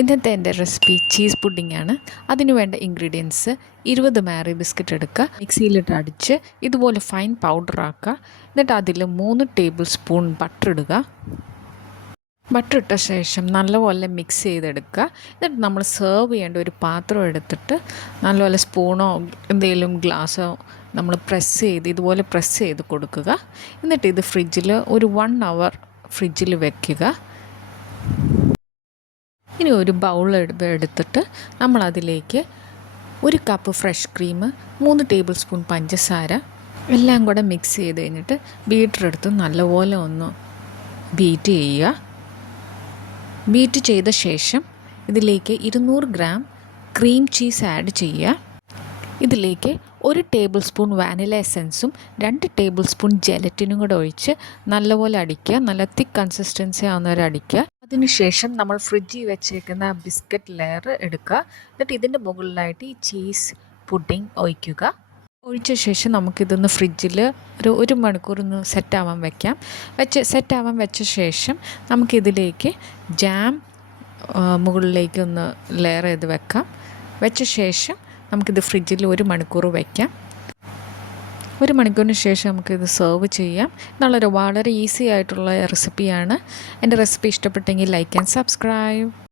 ഇന്നത്തെ എൻ്റെ recipe cheese pudding. അതിന് വേണ്ട ഇൻഗ്രീഡിയൻസ് 20 മാരി ബിസ്ക്കറ്റ് എടുക്കുക, മിക്സിയിലിട്ട് അടിച്ച് ഇതുപോലെ ഫൈൻ പൗഡർ ആക്കുക. എന്നിട്ട് അതിൽ 3 ടേബിൾ സ്പൂൺ ബട്ടർ ഇടുക. ബട്ടർ ഇട്ട ശേഷം നല്ലപോലെ മിക്സ് ചെയ്തെടുക്കുക. എന്നിട്ട് നമ്മൾ സെർവ് ചെയ്യേണ്ട ഒരു പാത്രം എടുത്തിട്ട് നല്ലപോലെ സ്പൂണോ എന്തെങ്കിലും ഗ്ലാസ്സോ നമ്മൾ ഇതുപോലെ പ്രസ് ചെയ്ത് കൊടുക്കുക. എന്നിട്ട് ഇത് ഫ്രിഡ്ജിൽ ഒരു 1 അവർ ഫ്രിഡ്ജിൽ വെക്കുക. ഇനി ഒരു ബൗൾ എടുത്തിട്ട് നമ്മളതിലേക്ക് 1 cup fresh cream, 3 table spoon പഞ്ചസാര എല്ലാം കൂടെ മിക്സ് ചെയ്ത് കഴിഞ്ഞിട്ട് ബീറ്റർ എടുത്ത് നല്ലപോലെ ഒന്ന് ബീറ്റ് ചെയ്യുക. ബീറ്റ് ചെയ്ത ശേഷം ഇതിലേക്ക് 200 ഗ്രാം ക്രീം ചീസ് ആഡ് ചെയ്യുക. ഇതിലേക്ക് 1 ടേബിൾ സ്പൂൺ വാനില എസൻസും 2 ടേബിൾ സ്പൂൺ ജെലറ്റിനും കൂടെ ഒഴിച്ച് നല്ലപോലെ അടിക്കുക. നല്ല തിക്ക് കൺസിസ്റ്റൻസി ആവുന്നവരെ അടിക്കുക. അതിനുശേഷം നമ്മൾ ഫ്രിഡ്ജിൽ വെച്ചേക്കുന്ന ബിസ്ക്കറ്റ് ലെയർ എടുക്കുക. എന്നിട്ട് ഇതിൻ്റെ മുകളിലായിട്ട് ഈ ചീസ് പുഡിംഗ് ഒഴിക്കുക. ഒഴിച്ച ശേഷം നമുക്കിതൊന്ന് ഫ്രിഡ്ജിൽ ഒരു മണിക്കൂർ ഒന്ന് സെറ്റാവാൻ വെക്കാം. വെച്ച ശേഷം നമുക്കിതിലേക്ക് ജാം മുകളിലേക്ക് ഒന്ന് ലെയർ ചെയ്ത് വെക്കാം. വെച്ച ശേഷം നമുക്കിത് ഫ്രിഡ്ജിൽ 1 മണിക്കൂർ വയ്ക്കാം. 1 മണിക്കൂറിന് ശേഷം നമുക്കിത് സെർവ് ചെയ്യാം. വളരെ ഈസി ആയിട്ടുള്ള റെസിപ്പിയാണ്. എൻ്റെ റെസിപ്പി ഇഷ്ടപ്പെട്ടെങ്കിൽ ലൈക്ക് ആൻഡ് സബ്സ്ക്രൈബ്.